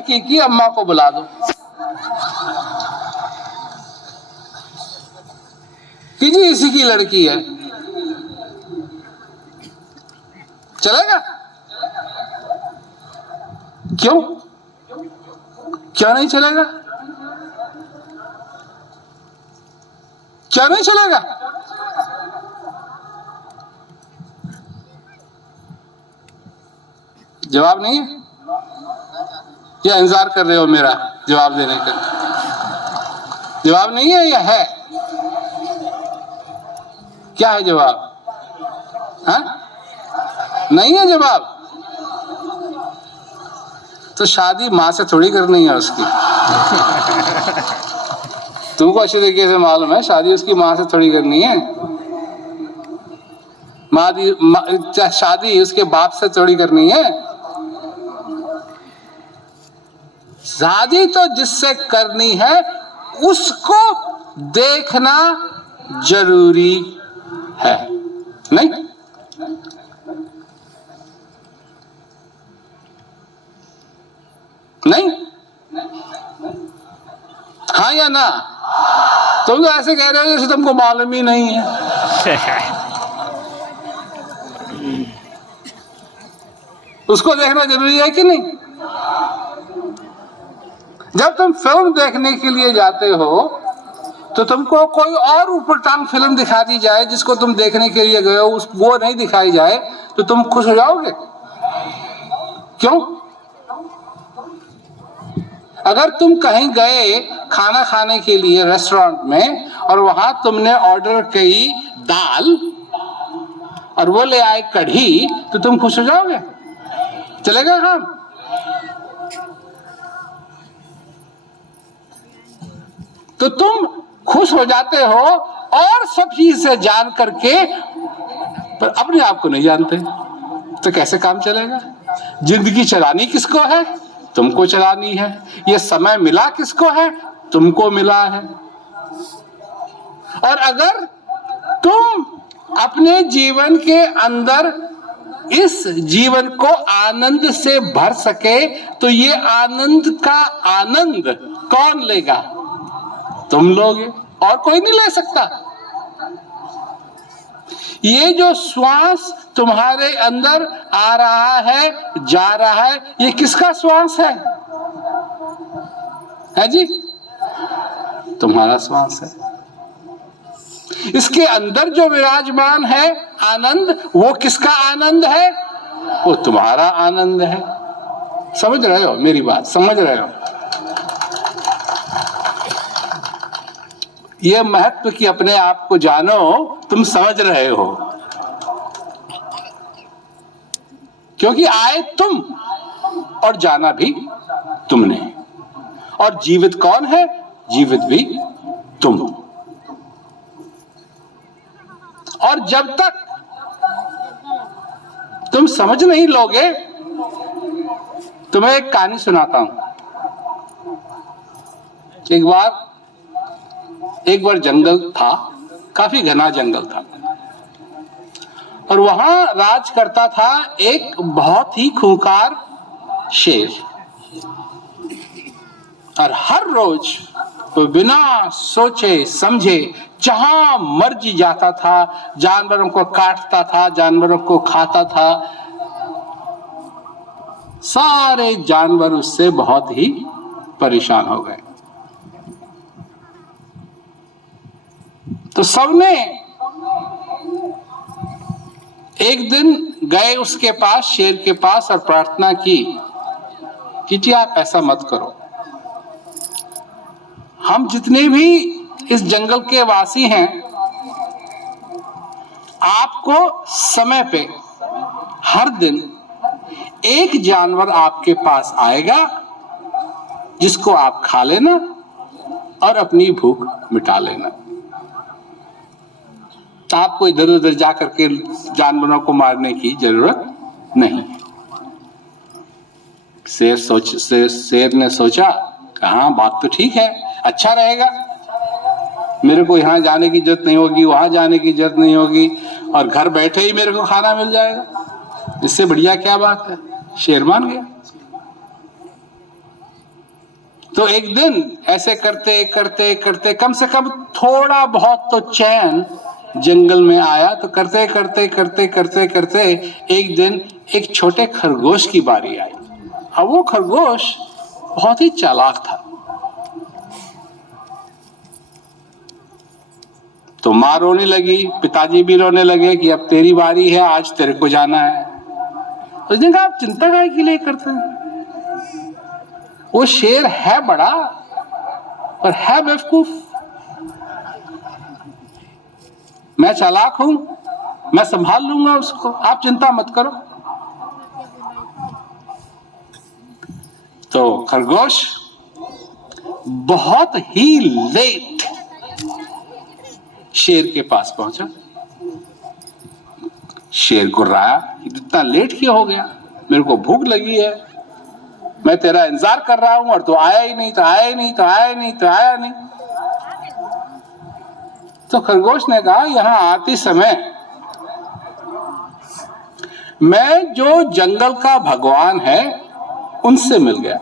लड़की की अम्मा को बुला दो कि जी इसी की लड़की है, चलेगा? क्यों क्यों नहीं चलेगा? क्या नहीं चलेगा? जवाब नहीं है या इंतजार कर रहे हो मेरा जवाब देने का? जवाब नहीं है या है? क्या है जवाब? हाँ, नहीं है जवाब। तो शादी माँ से थोड़ी करनी है उसकी। तुमको अच्छी तरीके से मालूम है शादी उसकी माँ से थोड़ी करनी है। शादी उसके बाप से थोड़ी करनी है। शादी तो जिससे करनी है उसको देखना जरूरी है, नहीं? नहीं? हाँ या ना? तुम तो ऐसे कह रहे हो जैसे तुमको मालूम ही नहीं है। उसको देखना जरूरी है कि नहीं? जब तुम फिल्म देखने के लिए जाते हो तो तुमको कोई और ऊपर फिल्म दिखा दी जाए जिसको तुम देखने के लिए गए हो, वो नहीं दिखाई जाए तो तुम खुश हो जाओगे? क्यों? अगर तुम कहीं गए खाना खाने के लिए रेस्टोरेंट में और वहां तुमने ऑर्डर की दाल और वो ले आए कढ़ी, तो तुम खुश हो जाओगे? चलेगा काम? तो तुम खुश हो जाते हो और सब चीज से जान करके, पर अपने आप को नहीं जानते, तो कैसे काम चलेगा? जिंदगी चलानी किसको है? तुमको चलानी है। ये समय मिला किसको है? तुमको मिला है। और अगर तुम अपने जीवन के अंदर इस जीवन को आनंद से भर सके तो ये आनंद का आनंद कौन लेगा? तुम लोगे, और कोई नहीं ले सकता। ये जो श्वास तुम्हारे अंदर आ रहा है, जा रहा है, ये किसका श्वास है जी? तुम्हारा श्वास है। इसके अंदर जो विराजमान है आनंद, वो किसका आनंद है? वो तुम्हारा आनंद है। समझ रहे हो मेरी बात? समझ रहे हो? ये महत्व की अपने आप को जानो, तुम समझ रहे हो। क्योंकि आए तुम और जाना भी तुमने, और जीवित कौन है? जीवित भी तुम। और जब तक तुम समझ नहीं लोगे, तुम्हें एक कहानी सुनाता हूं। एक बार जंगल था, काफी घना जंगल था, और वहां राज करता था एक बहुत ही खूंखार शेर। और हर रोज वो बिना सोचे समझे जहां मर्जी जाता था, जानवरों को काटता था, जानवरों को खाता था। सारे जानवर उससे बहुत ही परेशान हो गए। तो सबने एक दिन गए उसके पास, शेर के पास, और प्रार्थना की कि जी आप ऐसा मत करो, हम जितने भी इस जंगल के वासी हैं, आपको समय पे हर दिन एक जानवर आपके पास आएगा जिसको आप खा लेना और अपनी भूख मिटा लेना। आपको इधर उधर जाकर के जानवरों को मारने की जरूरत नहीं। शेर ने सोचा, हाँ बात तो ठीक है, अच्छा रहेगा, मेरे को यहाँ जाने की जरूरत नहीं होगी, वहां जाने की जरूरत नहीं होगी, और घर बैठे ही मेरे को खाना मिल जाएगा, इससे बढ़िया क्या बात है। शेर मान गया। तो एक दिन ऐसे करते करते करते कम से कम थोड़ा बहुत तो चैन जंगल में आया। तो करते करते करते करते करते एक दिन एक छोटे खरगोश की बारी आई। अब वो खरगोश बहुत ही चालाक था। तो माँ रोने लगी, पिताजी भी रोने लगे कि अब तेरी बारी है, आज तेरे को जाना है। उसने कहा आप चिंता काहे के लिए करते हैं? वो शेर है बड़ा और है बेवकूफ, मैं चालाक हूं, मैं संभाल लूंगा उसको, आप चिंता मत करो। तो खरगोश बहुत ही लेट शेर के पास पहुंचा। शेर गुर्राया, इतना लेट क्यों हो गया? मेरे को भूख लगी है, मैं तेरा इंतजार कर रहा हूं और तू आया ही नहीं, तो आया ही नहीं, तो आया ही नहीं, तो आया नहीं। तो खरगोश ने कहा यहां आते समय मैं जो जंगल का भगवान है उनसे मिल गया।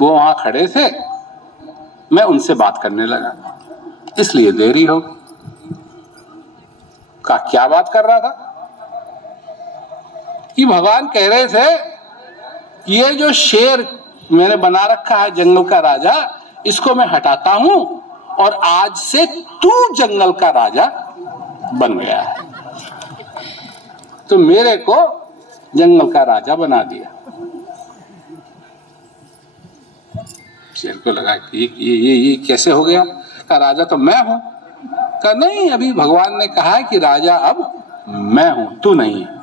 वो वहां खड़े थे, मैं उनसे बात करने लगा, इसलिए देरी हो गई। कहा क्या बात कर रहा था? कि भगवान कह रहे थे ये जो शेर मैंने बना रखा है जंगल का राजा, इसको मैं हटाता हूं और आज से तू जंगल का राजा बन गया है। तो मेरे को जंगल का राजा बना दिया। शेर को लगा कि ये कैसे हो गया? कहा राजा तो मैं हूं। कहा नहीं, अभी भगवान ने कहा है कि राजा अब मैं हूं, तू नहीं है।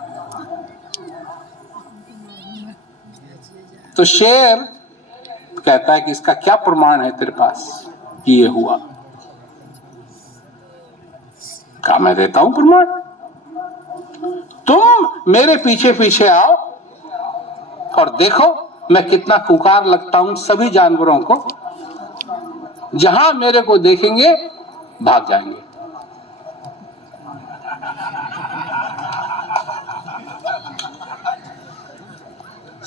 तो शेर कहता है कि इसका क्या प्रमाण है तेरे पास कि ये हुआ? कहा मैं देता हूं प्रमाण, तुम मेरे पीछे पीछे आओ और देखो मैं कितना खुंखार लगता हूं सभी जानवरों को। जहां मेरे को देखेंगे भाग जाएंगे।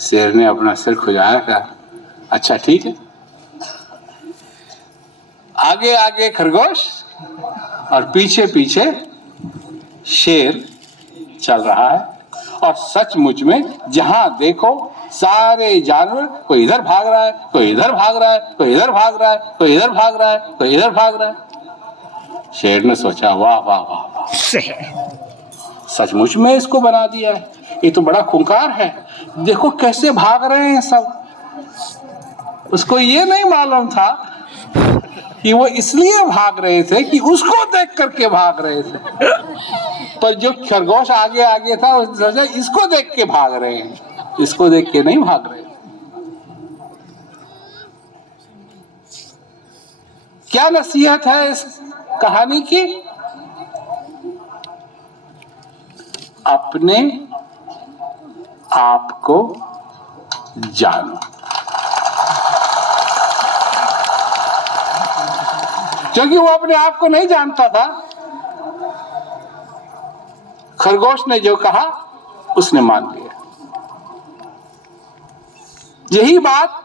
शेर ने अपना सिर खुजाया, कहा अच्छा ठीक है। आगे आगे खरगोश और पीछे पीछे शेर चल रहा है। और सचमुच में जहां देखो सारे जानवर, कोई इधर भाग रहा है, कोई इधर भाग रहा है, कोई इधर भाग रहा है, कोई इधर भाग रहा है, कोई इधर भाग रहा है। शेर ने सोचा वाह वाह वाह वाह, सचमुच में इसको बना दिया है, ये तो बड़ा खूंखार है, देखो कैसे भाग रहे हैं सब। उसको ये नहीं मालूम था कि वो इसलिए भाग रहे थे कि उसको देख करके भाग रहे थे, पर जो खरगोश आगे आगे था उसने सोचा इसको देख के भाग रहे हैं, इसको देख के नहीं भाग रहे। क्या नसीहत है इस कहानी की? अपने आप को जानो। क्योंकि वो अपने आप को नहीं जानता था, खरगोश ने जो कहा उसने मान लिया। यही बात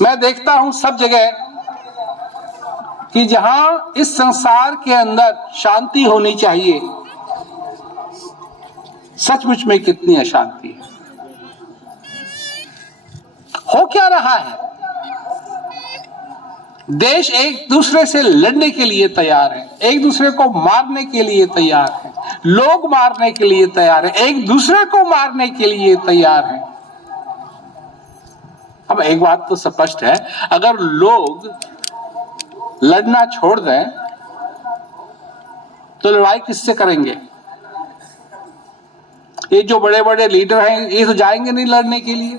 मैं देखता हूं सब जगह कि जहां इस संसार के अंदर शांति होनी चाहिए, सचमुच में कितनी अशांति है। हो क्या रहा है? देश एक दूसरे से लड़ने के लिए तैयार है, एक दूसरे को मारने के लिए तैयार है, लोग मारने के लिए तैयार है, एक दूसरे को मारने के लिए तैयार है। अब एक बात तो स्पष्ट है, अगर लोग लड़ना छोड़ दें तो लड़ाई किससे करेंगे? ये जो बड़े बड़े लीडर हैं ये तो जाएंगे नहीं लड़ने के लिए।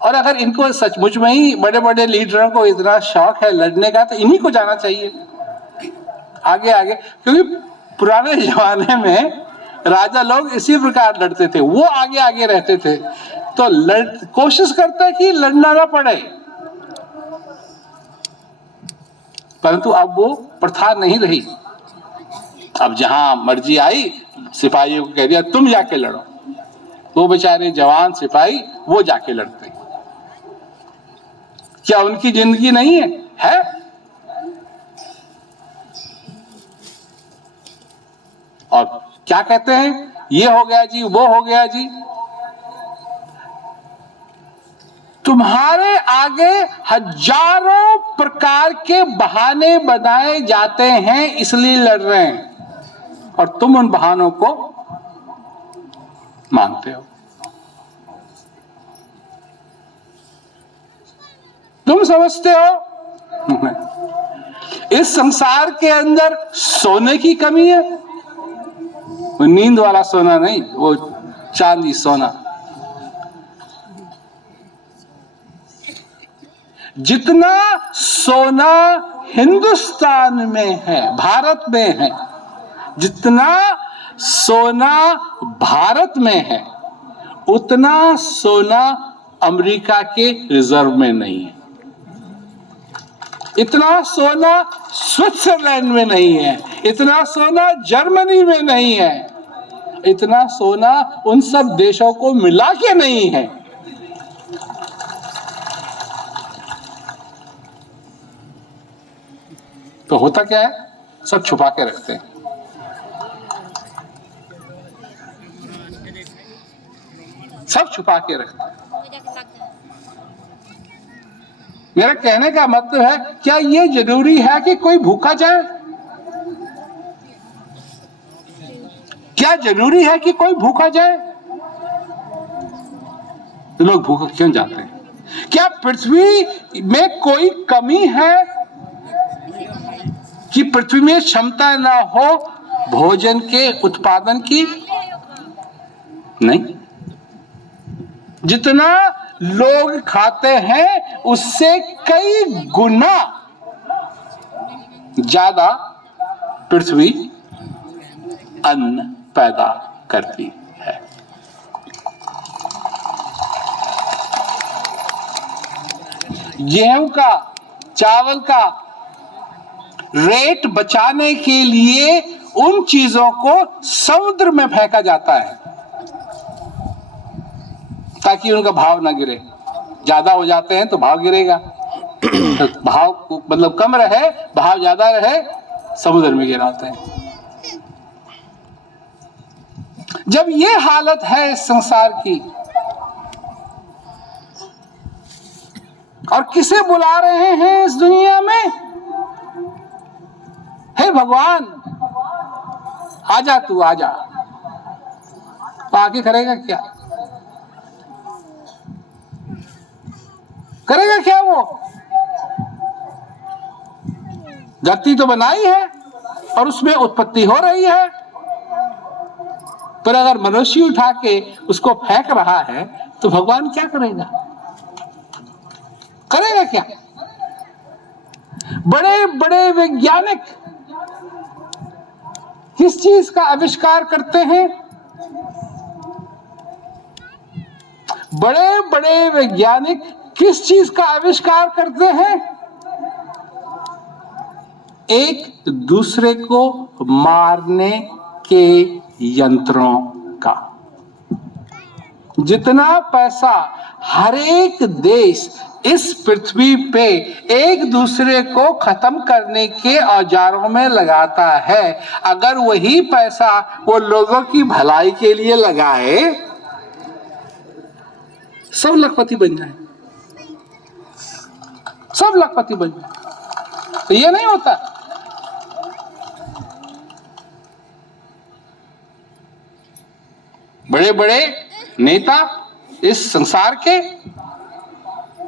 और अगर इनको सचमुच में ही बड़े बड़े लीडरों को इतना शौक है लड़ने का तो इन्हीं को जाना चाहिए आगे आगे। क्योंकि पुराने जमाने में राजा लोग इसी प्रकार लड़ते थे, वो आगे आगे रहते थे, तो कोशिश करते कि लड़ना ना पड़े। परंतु अब वो प्रथा नहीं रही। अब जहां मर्जी आई सिपाहियों को कह दिया तुम जाके लड़ो। वो बेचारे जवान सिपाही वो जाके लड़ते हैं। क्या उनकी जिंदगी नहीं है? है। और क्या कहते हैं, ये हो गया जी, वो हो गया जी। तुम्हारे आगे हजारों प्रकार के बहाने बनाए जाते हैं, इसलिए लड़ रहे हैं, और तुम उन बहानों को मानते हो। तुम समझते हो इस संसार के अंदर सोने की कमी है। वो नींद वाला सोना नहीं, वो चांदी सोना। जितना सोना हिंदुस्तान में है, भारत में है, जितना सोना भारत में है, उतना सोना अमेरिका के रिजर्व में नहीं है। इतना सोना स्विट्जरलैंड में नहीं है, इतना सोना जर्मनी में नहीं है, इतना सोना उन सब देशों को मिला के नहीं है। तो होता क्या है, सब छुपा के रखते हैं। सब छुपा के रखते हैं। मेरा कहने का मतलब है, क्या ये जरूरी है कि कोई भूखा जाए? क्या जरूरी है कि कोई भूखा जाए? तो लोग भूखे क्यों जाते हैं? क्या पृथ्वी में कोई कमी है कि पृथ्वी में क्षमता ना हो भोजन के उत्पादन की? नहीं। जितना लोग खाते हैं उससे कई गुना ज्यादा पृथ्वी अन्न पैदा करती है। गेहूं का, चावल का रेट बचाने के लिए उन चीजों को समुद्र में फेंका जाता है ताकि उनका भाव ना गिरे। ज्यादा हो जाते हैं तो भाव गिरेगा, तो भाव मतलब कम रहे, भाव ज्यादा रहे, समुद्र में गिराते हैं। जब ये हालत है इस संसार की, और किसे बुला रहे हैं इस दुनिया में? हे भगवान, आजा तू आजा। तो आके करेगा क्या? करेगा क्या वो? धरती तो बनाई है और उसमें उत्पत्ति हो रही है, पर अगर मनुष्य उठा के उसको फेंक रहा है तो भगवान क्या करेगा? करेगा क्या? बड़े बड़े वैज्ञानिक किस चीज का आविष्कार करते हैं? बड़े बड़े वैज्ञानिक किस चीज का आविष्कार करते हैं? एक दूसरे को मारने के यंत्रों का। जितना पैसा हर एक देश इस पृथ्वी पे एक दूसरे को खत्म करने के औजारों में लगाता है, अगर वही पैसा वो लोगों की भलाई के लिए लगाए, सब लखपति बन जाए, सब लखपति बन जाए। तो ये नहीं होता। बड़े बड़े नेता इस संसार के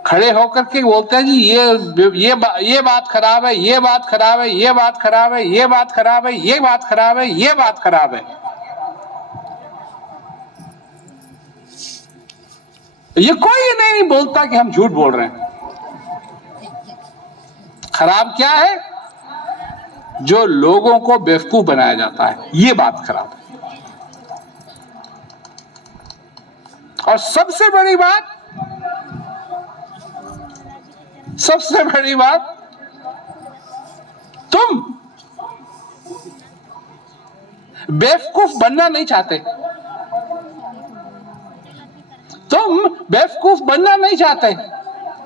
खड़े होकर के बोलते हैं जी ये बात खराब है, ये बात खराब है, ये बात खराब है, ये बात खराब है, ये बात खराब है, ये बात खराब है। ये कोई नहीं बोलता कि हम झूठ बोल रहे हैं। खराब क्या है? जो लोगों को बेवकूफ बनाया जाता है, ये बात खराब है। और सबसे बड़ी बात, तुम बेवकूफ बनना नहीं चाहते, तुम बेवकूफ बनना नहीं चाहते,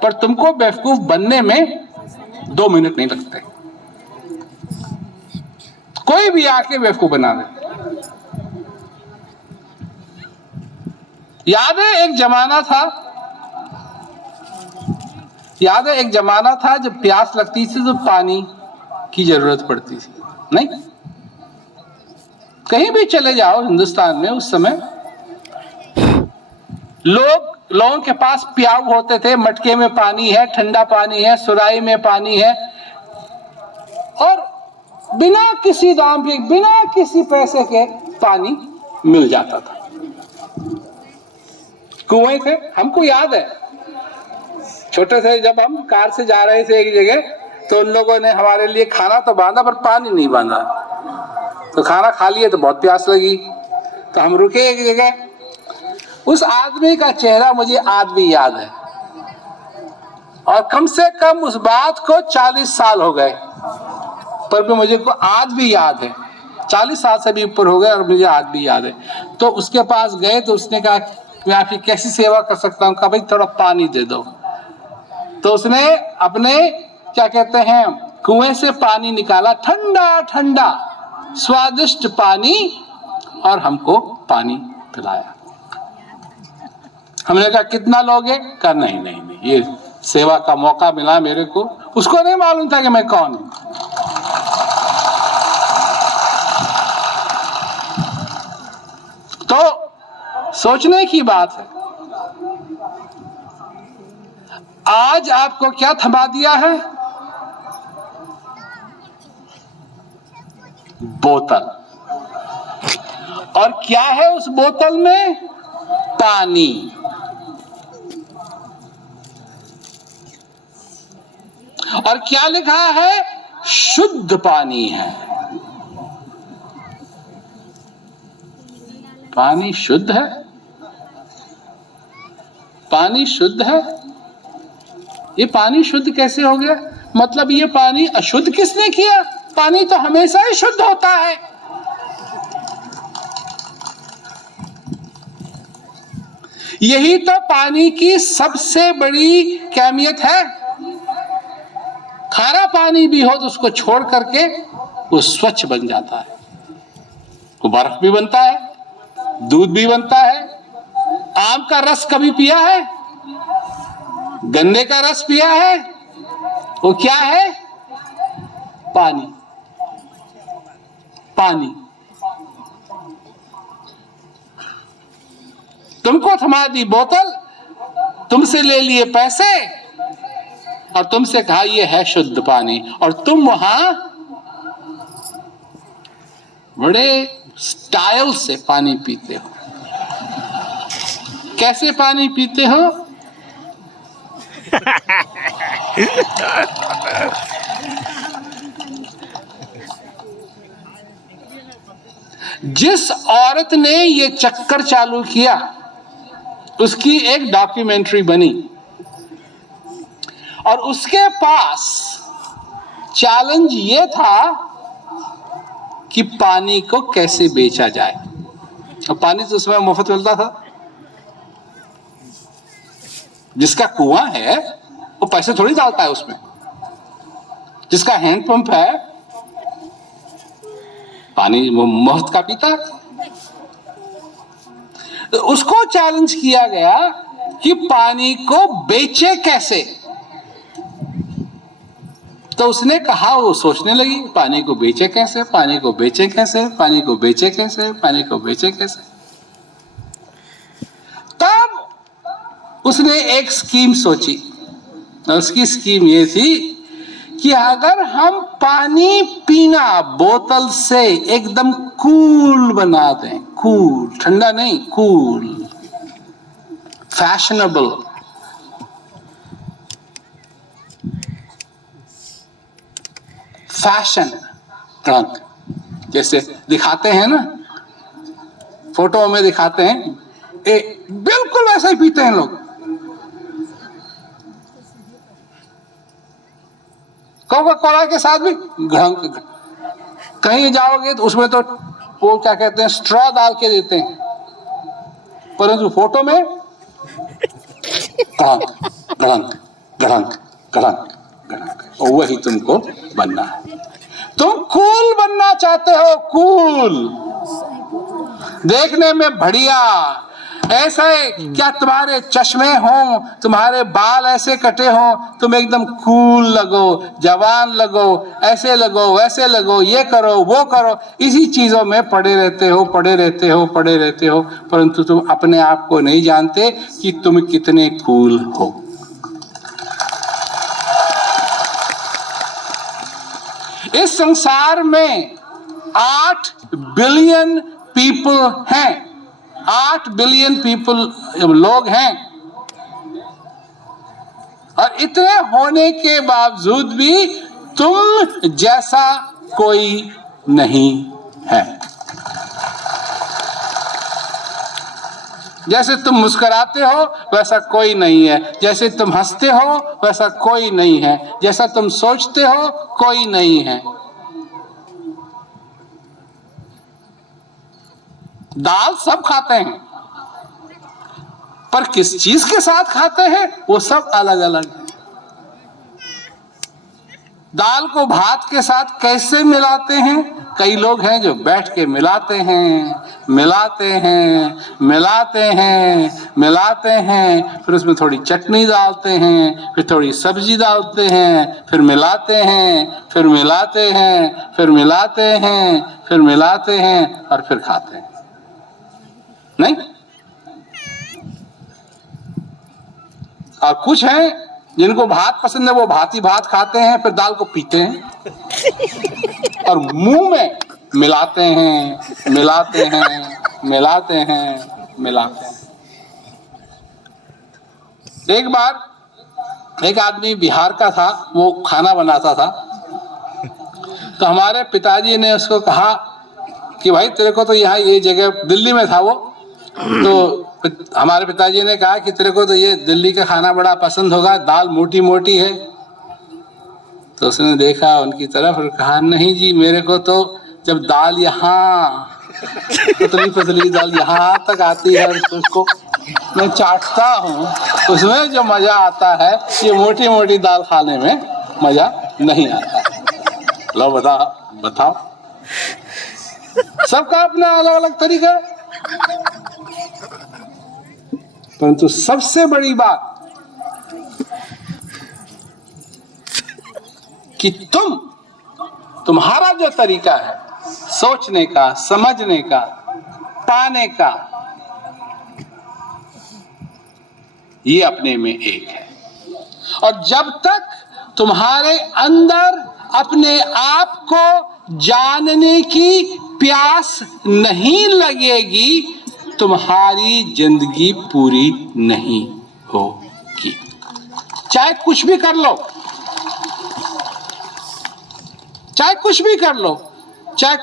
पर तुमको बेवकूफ बनने में 2 मिनट नहीं लगते। कोई भी आके बेवकूफ बना दे। याद है एक जमाना था जब प्यास लगती थी तो पानी की जरूरत पड़ती थी। नहीं, कहीं भी चले जाओ हिंदुस्तान में उस समय लोगों के पास प्याऊ होते थे, मटके में पानी है, ठंडा पानी है, सुराही में पानी है, और बिना किसी दाम के, बिना किसी पैसे के पानी मिल जाता था। कुएं थे, हमको याद है छोटे थे जब हम कार से जा रहे थे एक जगह, तो उन लोगों ने हमारे लिए खाना तो बांधा पर पानी नहीं बांधा। तो खाना खा लिए तो बहुत प्यास लगी, तो हम रुके एक जगह। उस आदमी का चेहरा मुझे आज भी याद है, और कम से कम उस बात को 40 साल हो गए, पर भी मुझे को आज भी याद है। 40 साल से भी ऊपर हो गए और मुझे आज भी याद है। तो उसके पास गए तो उसने कहा मैं आपकी कैसी सेवा कर सकता हूँ? कहा भाई थोड़ा पानी दे दो। तो उसने अपने क्या कहते हैं कुएं से पानी निकाला, ठंडा ठंडा स्वादिष्ट पानी, और हमको पानी पिलाया। हमने कहा कितना लोगे? कहा नहीं नहीं नहीं, ये सेवा का मौका मिला मेरे को। उसको नहीं मालूम था कि मैं कौन हूं। तो सोचने की बात है, आज आपको क्या थमा दिया है? बोतल। और क्या है उस बोतल में? पानी। और क्या लिखा है? शुद्ध पानी है। पानी शुद्ध है? पानी शुद्ध है? ये पानी शुद्ध कैसे हो गया? मतलब ये पानी अशुद्ध किसने किया? पानी तो हमेशा ही शुद्ध होता है। यही तो पानी की सबसे बड़ी कैमियत है। खारा पानी भी हो तो उसको छोड़ करके वो स्वच्छ बन जाता है। वो बर्फ भी बनता है, दूध भी बनता है। आम का रस कभी पिया है? गन्ने का रस पिया है? वो क्या है? पानी। पानी। तुमको थमा दी बोतल, तुमसे ले लिए पैसे, और तुमसे कहा ये है शुद्ध पानी, और तुम वहां बड़े स्टाइल से पानी पीते हो। कैसे पानी पीते हो? जिस औरत ने ये चक्कर चालू किया उसकी एक डॉक्यूमेंट्री बनी, और उसके पास चैलेंज ये था कि पानी को कैसे बेचा जाए। और पानी तो उसमें मुफ्त मिलता था। जिसका कुआं है वो पैसे थोड़ी डालता है उसमें। जिसका हैंडपंप है पानी वो मुफ्त का पीता है। तो उसको चैलेंज किया गया कि पानी को बेचे कैसे। तो उसने कहा, वो सोचने लगी पानी को बेचे कैसे, पानी को बेचे कैसे, पानी को बेचे कैसे, पानी को बेचे कैसे। तब उसने एक स्कीम सोची, और उसकी स्कीम ये थी कि अगर हम पानी पीना बोतल से एकदम कूल बना दें, कूल, ठंडा नहीं, कूल, फैशनेबल, फैशन ड्रंक, जैसे दिखाते हैं ना फोटो में दिखाते हैं, बिल्कुल वैसा ही पीते हैं लोग। कोका कोला के साथ भी ड्रंक। कहीं जाओगे तो उसमें तो वो क्या कहते हैं स्ट्रॉ डाल के देते हैं, परंतु फोटो में गड़ंक गड़ंक गड़ंक गड़ंक गड़ंक, और वही तुमको बनना है। तुम कूल बनना चाहते हो, कूल, देखने में बढ़िया, ऐसे क्या तुम्हारे चश्मे हों, तुम्हारे बाल ऐसे कटे हों, तुम एकदम कूल लगो, जवान लगो, ऐसे लगो वैसे लगो, ये करो वो करो, इसी चीजों में पड़े रहते हो, पड़े रहते हो, पड़े रहते हो, परंतु तुम अपने आप को नहीं जानते कि तुम कितने कूल हो। इस संसार में 8 बिलियन पीपल हैं, 8 बिलियन पीपल लोग हैं, और इतने होने के बावजूद भी तुम जैसा कोई नहीं है। जैसे तुम मुस्कुराते हो वैसा कोई नहीं है, जैसे तुम हंसते हो वैसा कोई नहीं है, जैसा तुम सोचते हो कोई नहीं है। दाल सब खाते हैं, पर किस चीज के साथ खाते हैं वो सब अलग अलग है। दाल को भात के साथ कैसे मिलाते हैं? कई लोग हैं जो बैठ के मिलाते हैं, मिलाते हैं, मिलाते हैं, मिलाते हैं, फिर उसमें थोड़ी चटनी डालते हैं, फिर थोड़ी सब्जी डालते हैं, फिर मिलाते हैं, फिर मिलाते हैं, फिर मिलाते हैं, फिर मिलाते हैं, और फिर खाते हैं। नहीं? और कुछ हैं जिनको भात पसंद है, वो भात ही भात खाते हैं, फिर दाल को पीते हैं और मुंह में मिलाते हैं, मिलाते हैं, मिलाते हैं, मिलाते हैं। एक बार एक आदमी बिहार का था, वो खाना बनाता था, तो हमारे पिताजी ने उसको कहा कि भाई तेरे को तो यहाँ ये जगह, दिल्ली में था वो, तो हमारे पिताजी ने कहा कि तेरे को तो ये दिल्ली का खाना बड़ा पसंद होगा, दाल मोटी मोटी है। तो उसने देखा उनकी तरफ और कहा नहीं जी, मेरे को तो जब दाल यहाँ पतली पतली दाल यहाँ तक आती है, उसको मैं चाटता हूँ, उसमें जो मजा आता है ये मोटी मोटी दाल खाने में मजा नहीं आता। लो बताओ बताओ, सबका अपना अलग अलग तरीका है। परंतु सबसे बड़ी बात कि तुम्हारा जो तरीका है सोचने का, समझने का, पाने का, ये अपने में एक है। और जब तक तुम्हारे अंदर अपने आप को जानने की प्यास नहीं लगेगी, तुम्हारी जिंदगी पूरी नहीं होगी। चाहे कुछ भी कर लो, चाहे कुछ भी कर लो, चाहे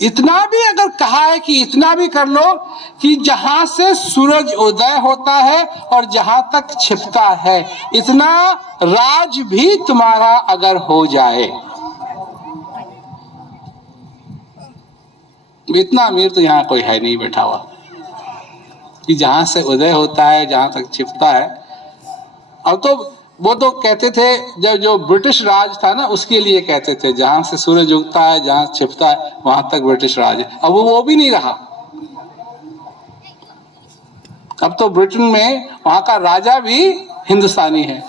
इतना भी अगर कहा है कि इतना भी कर लो कि जहां से सूरज उदय होता है और जहां तक छिपता है, इतना राज भी तुम्हारा अगर हो जाए, इतना अमीर तो यहाँ कोई है नहीं बैठा हुआ कि जहां से उदय होता है जहां तक छिपता है। अब तो वो तो कहते थे, जब जो ब्रिटिश राज था ना, उसके लिए कहते थे जहां से सूरज उगता है जहां छिपता है वहां तक ब्रिटिश राज है। अब वो भी नहीं रहा। अब तो ब्रिटेन में वहां का राजा भी हिंदुस्तानी है।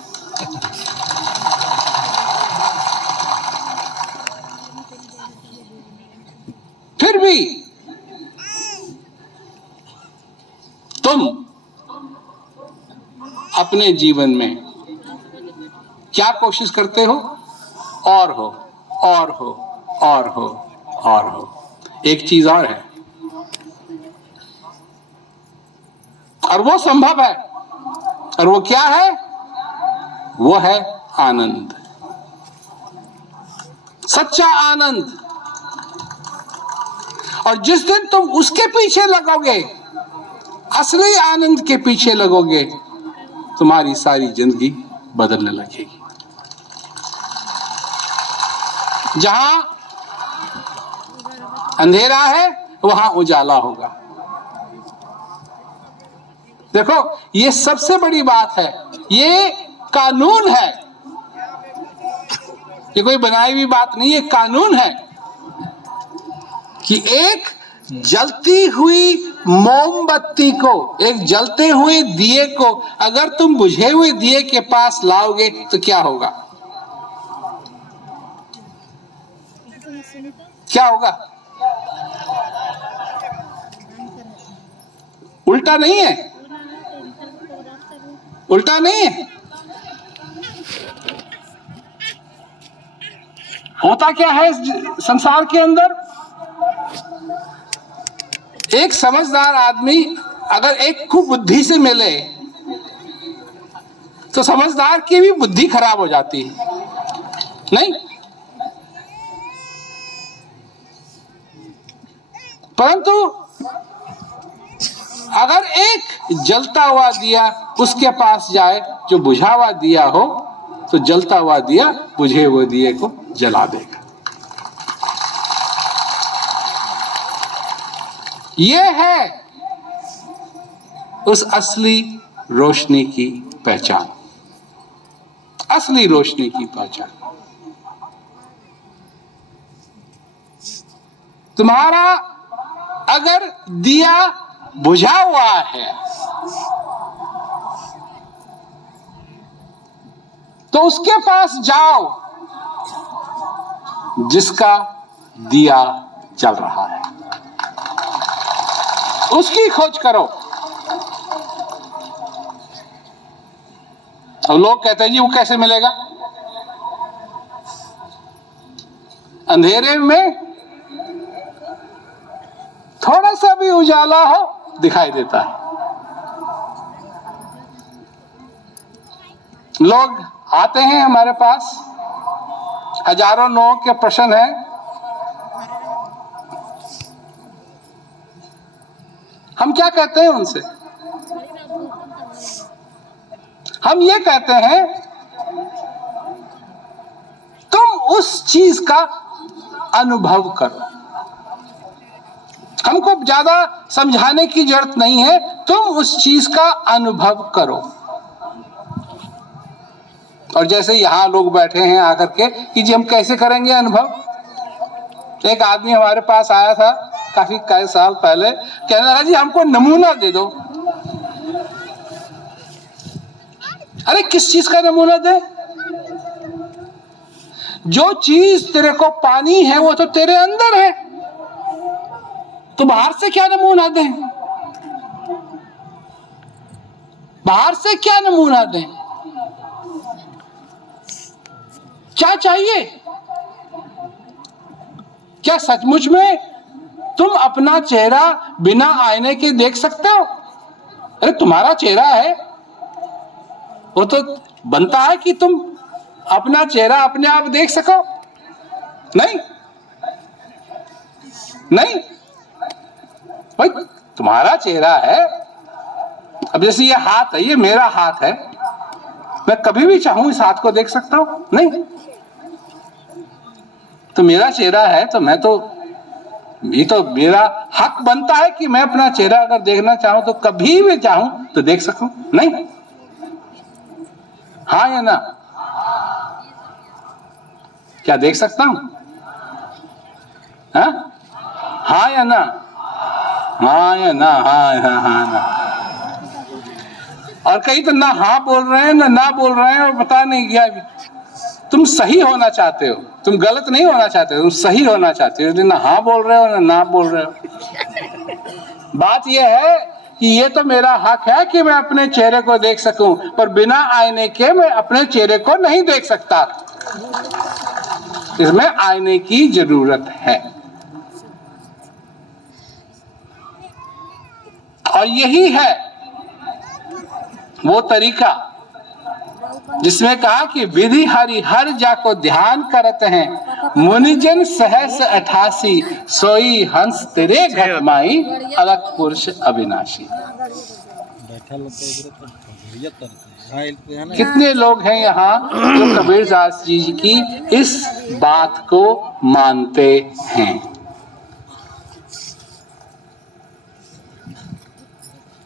फिर भी तुम अपने जीवन में क्या कोशिश करते हो? और हो, और हो, और हो, और हो। एक चीज और है, और वो संभव है, और वो क्या है? वो है आनंद, सच्चा आनंद। और जिस दिन तुम उसके पीछे लगोगे, असली आनंद के पीछे लगोगे, तुम्हारी सारी जिंदगी बदलने लगेगी। जहां अंधेरा है वहां उजाला होगा। देखो ये सबसे बड़ी बात है, ये कानून है, ये कोई बनाई हुई बात नहीं, ये कानून है कि एक जलती हुई मोमबत्ती को, एक जलते हुए दिए को अगर तुम बुझे हुए दिए के पास लाओगे तो क्या होगा? क्या होगा? उल्टा नहीं है, उल्टा नहीं है। होता क्या है संसार के अंदर? एक समझदार आदमी अगर एक कुबुद्धि से मिले तो समझदार की भी बुद्धि खराब हो जाती है, नहीं? परंतु अगर एक जलता हुआ दिया उसके पास जाए जो बुझा हुआ दिया हो, तो जलता हुआ दिया बुझे हुए दिए को जला देगा। ये है उस असली रोशनी की पहचान, असली रोशनी की पहचान। तुम्हारा अगर दिया बुझा हुआ है तो उसके पास जाओ जिसका दिया जल रहा है, उसकी खोज करो। अब लोग कहते हैं जी वो कैसे मिलेगा? अंधेरे में थोड़ा सा भी उजाला हो दिखाई देता है। लोग आते हैं हमारे पास, हजारों लोगों के प्रश्न है, हम क्या कहते हैं उनसे? हम ये कहते हैं तुम उस चीज का अनुभव करो। हमको ज्यादा समझाने की जरूरत नहीं है, तुम उस चीज का अनुभव करो। और जैसे यहां लोग बैठे हैं आकर के कि जी हम कैसे करेंगे अनुभव। एक आदमी हमारे पास आया था काफी कई साल पहले, कहने लगा जी हमको नमूना दे दो। अरे किस चीज का नमूना दे? जो चीज तेरे को पानी है वो तो तेरे अंदर है, तो बाहर से क्या नमूना दें? बाहर से क्या नमूना दें? क्या चाहिए? क्या सचमुच में तुम अपना चेहरा बिना आईने के देख सकते हो? अरे तुम्हारा चेहरा है, वो तो बनता है कि तुम अपना चेहरा अपने आप देख सको। नहीं नहीं भाई, तुम्हारा चेहरा है। अब जैसे ये हाथ है, ये मेरा हाथ है, मैं कभी भी चाहूं इस हाथ को देख सकता हूं? नहीं। तो मेरा चेहरा है तो मैं तो, ये तो मेरा हक बनता है कि मैं अपना चेहरा अगर देखना चाहूं तो कभी भी चाहूं तो देख सकूं। नहीं? हाँ या ना? क्या देख सकता हूं? हाँ या ना? हाँ या ना? हाँ हाँ हाँ ना। और कहीं तो ना हाँ बोल रहे हैं ना बोल रहे हैं, और पता नहीं क्या। तुम सही होना चाहते हो, तुम गलत नहीं होना चाहते, तुम सही होना चाहते हो, ना हाँ बोल रहे हो ना बोल रहे हो। बात यह है कि ये तो मेरा हक है कि मैं अपने चेहरे को देख सकूं, पर बिना आईने के मैं अपने चेहरे को नहीं देख सकता। इसमें आईने की जरूरत है। और यही है वो तरीका जिसमें कहा कि विधि हरि हर जाको ध्यान करते हैं, मुनिजन सहस 88 सोई हंस तेरे घट माई, अलग पुरुष अविनाशी। कितने लोग हैं यहाँ जो कबीरदास जी की इस बात को मानते हैं?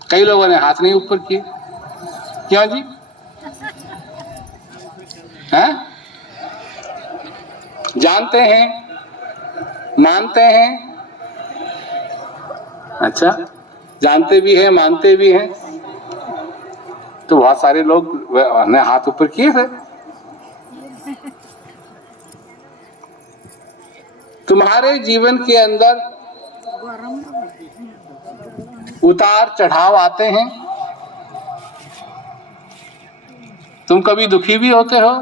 कई लोगों ने हाथ नहीं ऊपर किए, क्यों जी? हैं? जानते हैं, मानते हैं। अच्छा, जानते भी हैं, मानते भी हैं, तो बहुत सारे लोग ने हाथ ऊपर किए थे। तुम्हारे जीवन के अंदर उतार चढ़ाव आते हैं, तुम कभी दुखी भी होते हो,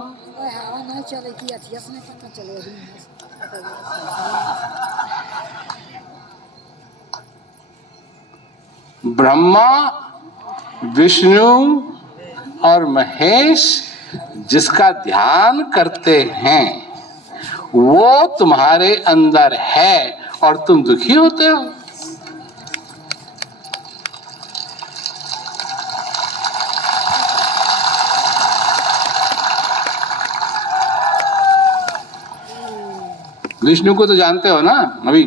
ब्रह्मा, विष्णु और महेश जिसका ध्यान करते हैं वो तुम्हारे अंदर है और तुम दुखी होते हो। विष्णु को तो जानते हो ना, अभी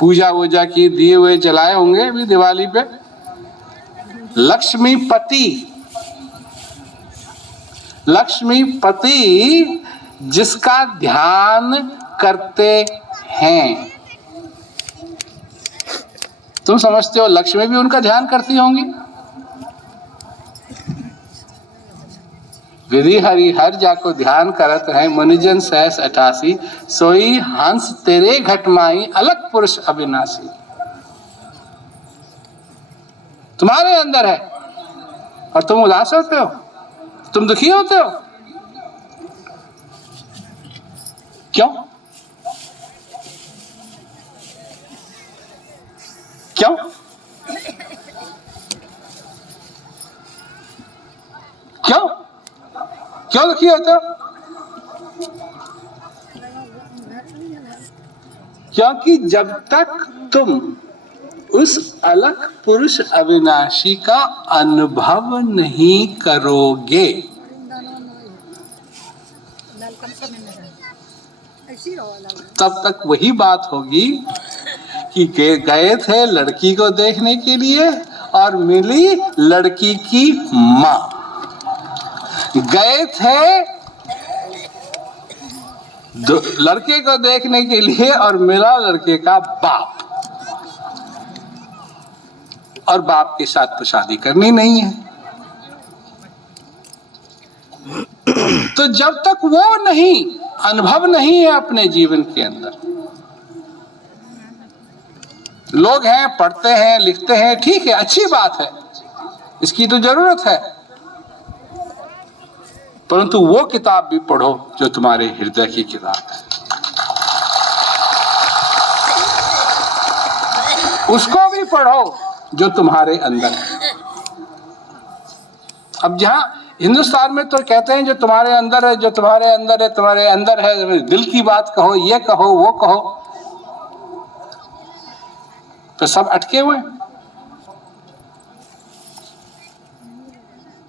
पूजा वूजा की, दिए हुए जलाए होंगे अभी दिवाली पे। लक्ष्मीपति, लक्ष्मीपति जिसका ध्यान करते हैं, तुम समझते हो लक्ष्मी भी उनका ध्यान करती होंगी। विधि हरि हर जाको ध्यान करत है, मनुजन सहस 88, सोई हंस तेरे घटमाई, अलग पुरुष अविनाशी। तुम्हारे अंदर है और तुम उदास होते हो, तुम दुखी होते हो, क्यों? क्यों? क्यों? क्यों दुखी होते हो? क्योंकि जब तक तुम उस अलग पुरुष अविनाशी का अनुभव नहीं करोगे, तब तक वही बात होगी कि गए थे लड़की को देखने के लिए और मिली लड़की की माँ, गए थे लड़के को देखने के लिए और मिला लड़के का बाप, और बाप के साथ तो शादी करनी नहीं है। तो जब तक वो नहीं, अनुभव नहीं है अपने जीवन के अंदर, लोग हैं, पढ़ते हैं, लिखते हैं, ठीक है, अच्छी बात है, इसकी तो जरूरत है, परंतु वो किताब भी पढ़ो जो तुम्हारे हृदय की किताब है, उसको भी पढ़ो जो तुम्हारे अंदर है। अब जहां हिंदुस्तान में तो कहते हैं जो तुम्हारे अंदर है, जो तुम्हारे अंदर है, तुम्हारे अंदर है, दिल की बात कहो, ये कहो, वो कहो, तो सब अटके हुए,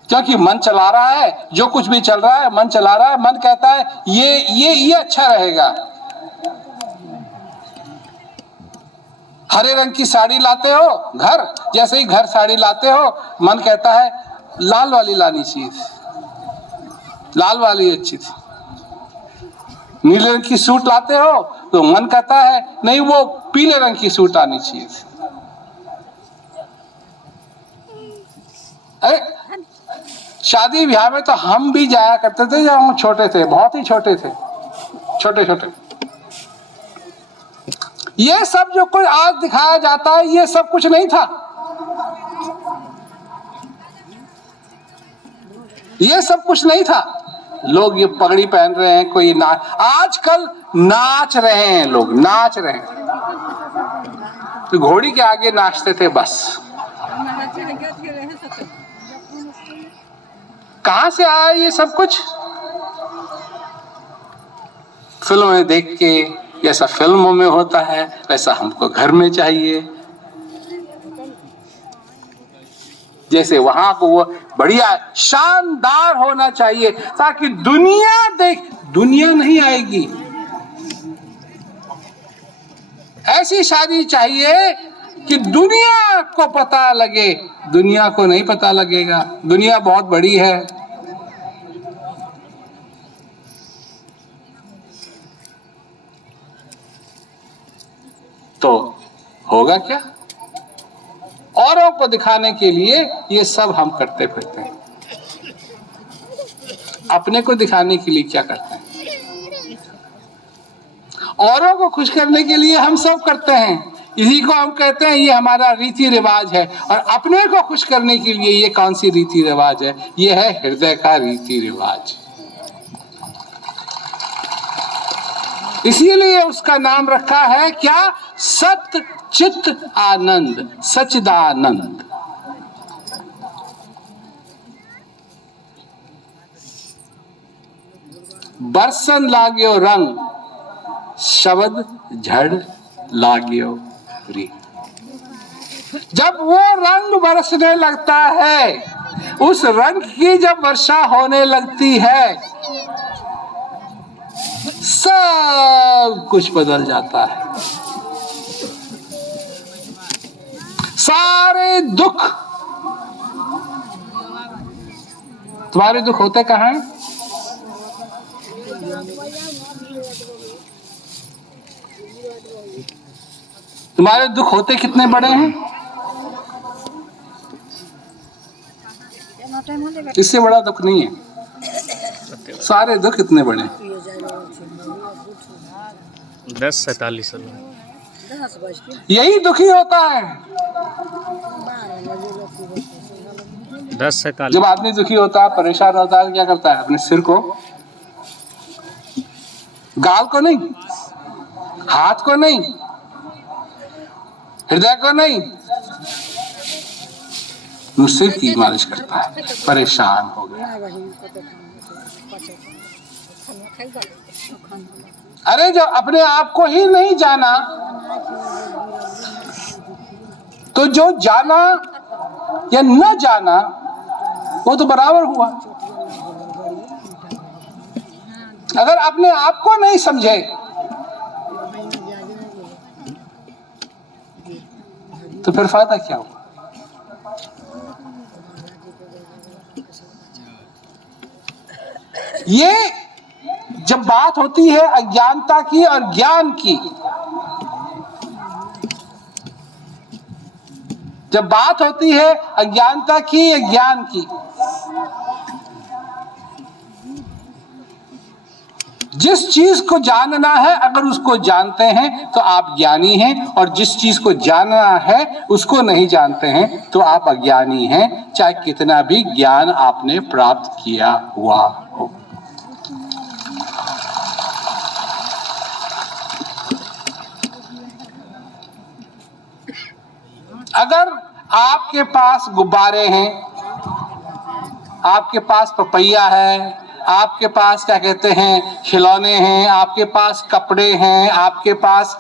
क्योंकि मन चला रहा है, जो कुछ भी चल रहा है मन चला रहा है, मन कहता है ये अच्छा रहेगा। हरे रंग की साड़ी लाते हो घर, जैसे ही घर साड़ी लाते हो मन कहता है लाल वाली लानी चाहिए, लाल वाली अच्छी थी। नीले रंग की सूट लाते हो तो मन कहता है नहीं वो पीले रंग की सूट आनी चाहिए थी। अरे शादी ब्याह में तो हम भी जाया करते थे जब हम छोटे थे, बहुत ही छोटे थे, छोटे छोटे। ये सब जो कोई आज दिखाया जाता है ये सब कुछ नहीं था, ये सब कुछ नहीं था। लोग ये पगड़ी पहन रहे हैं, कोई नाच, आजकल नाच रहे हैं, लोग नाच रहे हैं, तो घोड़ी के आगे नाचते थे बस। कहां से आया ये सब कुछ? फिल्म में देख के, जैसा फिल्मों में होता है वैसा हमको घर में चाहिए, जैसे वहां को वो बढ़िया शानदार होना चाहिए ताकि दुनिया देख, दुनिया नहीं आएगी। ऐसी शादी चाहिए कि दुनिया को पता लगे, दुनिया को नहीं पता लगेगा, दुनिया बहुत बड़ी है। तो होगा क्या? औरों को दिखाने के लिए ये सब हम करते फिरते हैं, अपने को दिखाने के लिए क्या करते हैं? औरों को खुश करने के लिए हम सब करते हैं, इसी को हम कहते हैं ये हमारा रीति रिवाज है। और अपने को खुश करने के लिए ये कौन सी रीति रिवाज है? ये है हृदय का रीति रिवाज। इसीलिए उसका नाम रखा है क्या? सत चित आनंद, सच्चिदानंद। बरसन लाग्यो रंग, शब्द झड़ लाग्यो री। जब वो रंग बरसने लगता है, उस रंग की जब वर्षा होने लगती है, सब कुछ बदल जाता है। सारे दुख, तुम्हारे दुख होते कहाँ हैं? तुम्हारे दुख होते कितने बड़े हैं? इससे बड़ा दुख नहीं है। सारे दुख इतने बड़े हैं। 10:47 यही दुखी होता है। 10:47 जब आदमी दुखी होता है, परेशान होता है, क्या करता है? अपने सिर को, गाल को नहीं, हाथ को नहीं, हृदय को नहीं, सिर की मालिश करता है। परेशान हो गया। अरे जब अपने आप को ही नहीं जाना, तो जो जाना या न जाना वो तो बराबर हुआ। अगर अपने आप को नहीं समझे तो फिर फायदा क्या हुआ? ये जब बात होती है अज्ञानता की और ज्ञान की, जब बात होती है अज्ञानता की या ज्ञान की, जिस चीज को जानना है अगर उसको जानते हैं तो आप ज्ञानी हैं, और जिस चीज को जानना है उसको नहीं जानते हैं तो आप अज्ञानी हैं, चाहे कितना भी ज्ञान आपने प्राप्त किया हुआ हो। अगर आपके पास गुब्बारे हैं, आपके पास पपैया है, आपके पास क्या कहते हैं खिलौने हैं, आपके पास कपड़े हैं, आपके पास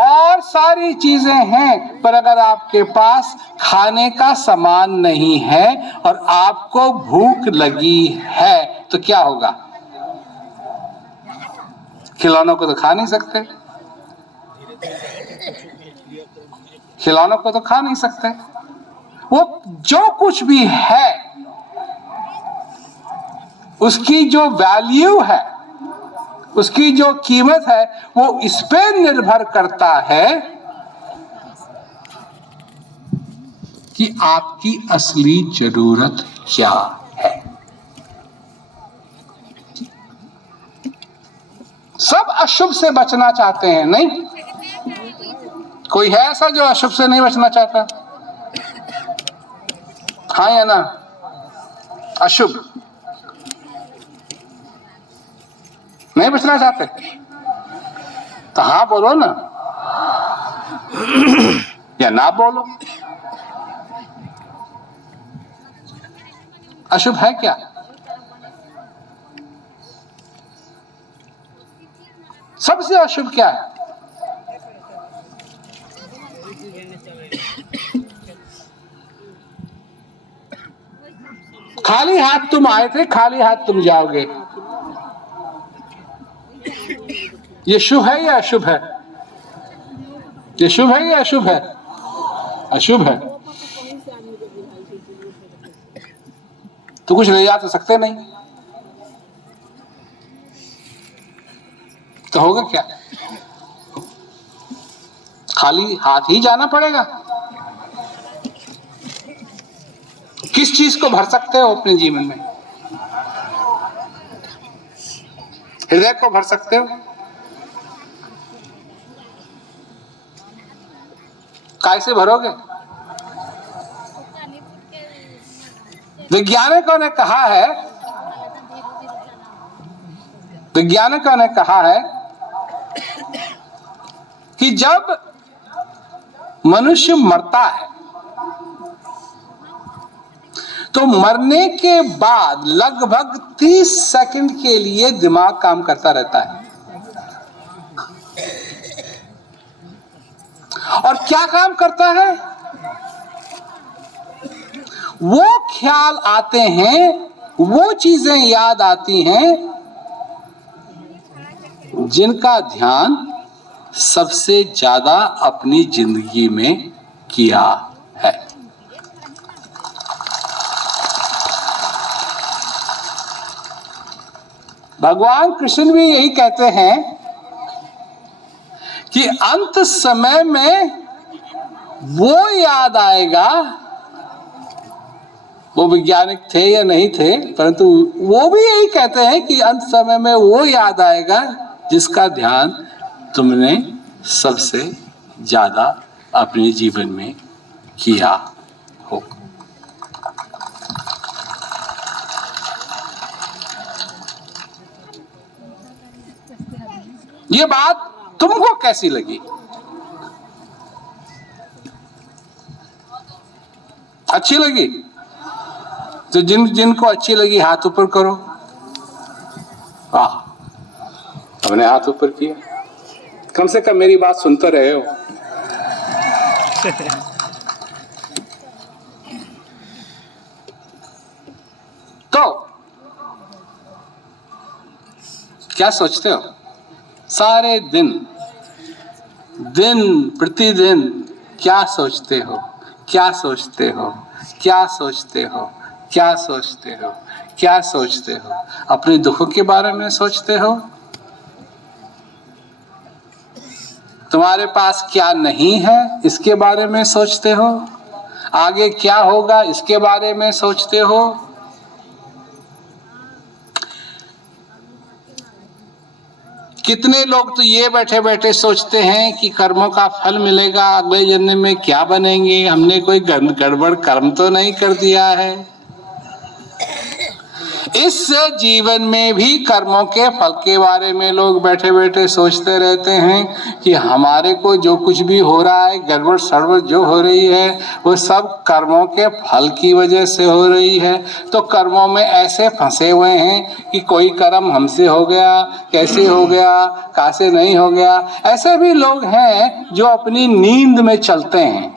और सारी चीजें हैं, पर अगर आपके पास खाने का सामान नहीं है और आपको भूख लगी है तो क्या होगा? खिलौनों को तो खा नहीं सकते, खिलौनों को तो खा नहीं सकते। वो जो कुछ भी है उसकी जो वैल्यू है, उसकी जो कीमत है, वो इस पे निर्भर करता है कि आपकी असली जरूरत क्या है। सब अशुभ से बचना चाहते हैं, नहीं? कोई है ऐसा जो अशुभ से नहीं बचना चाहता? हाँ या ना? अशुभ नहीं बचना चाहते तो हाँ बोलो ना, या ना बोलो। अशुभ है क्या? सबसे अशुभ क्या है? खाली हाथ तुम आए थे, खाली हाथ तुम जाओगे, ये शुभ है या अशुभ है? ये शुभ है या अशुभ है? अशुभ है तो कुछ ले जा तो सकते नहीं, तो होगा क्या? खाली हाथ ही जाना पड़ेगा। किस चीज को भर सकते हो अपने जीवन में? हृदय को भर सकते हो? कैसे भरोगे? वैज्ञानिकों ने कहा है, वैज्ञानिकों ने कहा है कि जब मनुष्य मरता है तो मरने के बाद लगभग 30 सेकंड के लिए दिमाग काम करता रहता है। और क्या काम करता है? वो ख्याल आते हैं, वो चीजें याद आती हैं जिनका ध्यान सबसे ज्यादा अपनी जिंदगी में किया है। भगवान कृष्ण भी यही कहते हैं कि अंत समय में वो याद आएगा, वो वैज्ञानिक थे या नहीं थे, परंतु वो भी यही कहते हैं कि अंत समय में वो याद आएगा जिसका ध्यान तुमने सबसे ज्यादा अपने जीवन में किया हो। ये बात तुमको कैसी लगी? अच्छी लगी? तो जिनको अच्छी लगी हाथ ऊपर करो। वाह, हमने हाथ ऊपर किया। कम से कम मेरी बात सुन तो रहे हो। तो क्या सोचते हो? सारे दिन प्रतिदिन क्या सोचते हो? क्या सोचते हो? क्या सोचते हो? क्या सोचते हो? क्या सोचते हो? अपने दुखों के बारे में सोचते हो? तुम्हारे पास क्या नहीं है इसके बारे में सोचते हो? आगे क्या होगा इसके बारे में सोचते हो? कितने लोग तो ये बैठे बैठे सोचते हैं कि कर्मों का फल मिलेगा, अगले जन्म में क्या बनेंगे, हमने कोई गड़बड़ कर्म तो नहीं कर दिया है। इस जीवन में भी कर्मों के फल के बारे में लोग बैठे बैठे सोचते रहते हैं कि हमारे को जो कुछ भी हो रहा है, गड़बड़ सड़बड़ जो हो रही है, वो सब कर्मों के फल की वजह से हो रही है। तो कर्मों में ऐसे फंसे हुए हैं कि कोई कर्म हमसे हो गया, कैसे हो गया, कैसे नहीं हो गया। ऐसे भी लोग हैं जो अपनी नींद में चलते हैं।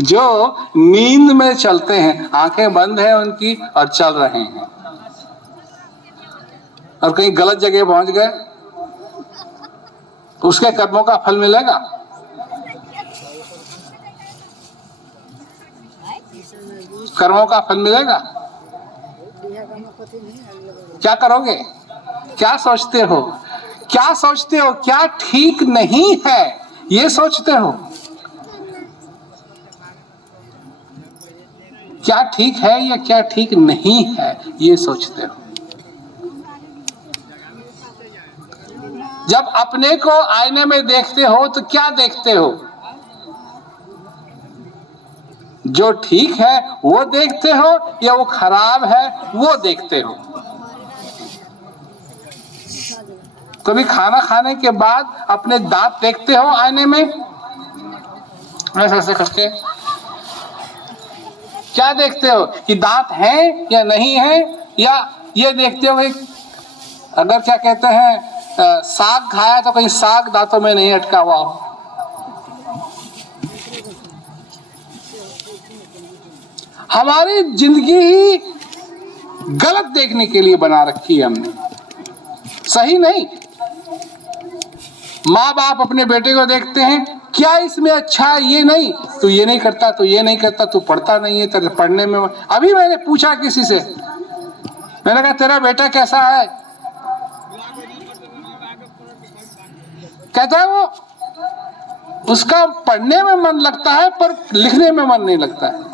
जो नींद में चलते हैं, आंखें बंद है उनकी और चल रहे हैं, और कहीं गलत जगह पहुंच गए, उसके कर्मों का फल मिलेगा? कर्मों का फल मिलेगा? क्या करोगे? क्या सोचते हो? क्या सोचते हो? क्या ठीक नहीं है ये सोचते हो? क्या ठीक है या क्या ठीक नहीं है ये सोचते हो? जब अपने को आईने में देखते हो तो क्या देखते हो? जो ठीक है वो देखते हो या वो खराब है वो देखते हो? कभी खाना खाने के बाद अपने दांत देखते हो आईने में ऐसे ऐसे करके? क्या देखते हो कि दांत हैं या नहीं है? या ये देखते हो अगर क्या कहते हैं साग खाया तो कहीं साग दांतों में नहीं अटका हुआ हो? हमारी जिंदगी ही गलत देखने के लिए बना रखी है हमने, सही नहीं। माँ बाप अपने बेटे को देखते हैं, क्या इसमें अच्छा है, ये नहीं तो ये नहीं करता, तो ये नहीं करता, तू पढ़ता नहीं है, तेरे पढ़ने में। अभी मैंने पूछा किसी से, मैंने कहा तेरा बेटा कैसा है, कहता है वो उसका पढ़ने में मन लगता है पर लिखने में मन नहीं लगता है।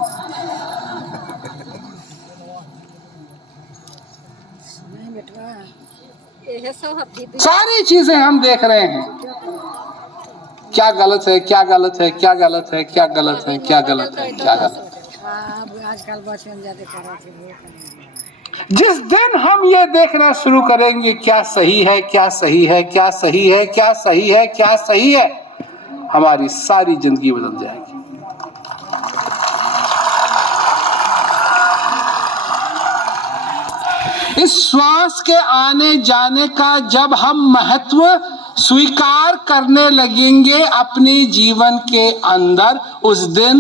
सारी चीजें हम देख रहे हैं, क्या गलत है, क्या गलत है, क्या गलत है, क्या गलत है, क्या गलत है, क्या गलत है। आजकल बचपन ज्यादा जिस दिन हम ये देखना शुरू करेंगे क्या सही है, क्या सही है, क्या सही है, क्या सही है, क्या सही है, हमारी सारी जिंदगी बदल जाएगी। इस श्वास के आने जाने का जब हम महत्व स्वीकार करने लगेंगे अपने जीवन के अंदर, उस दिन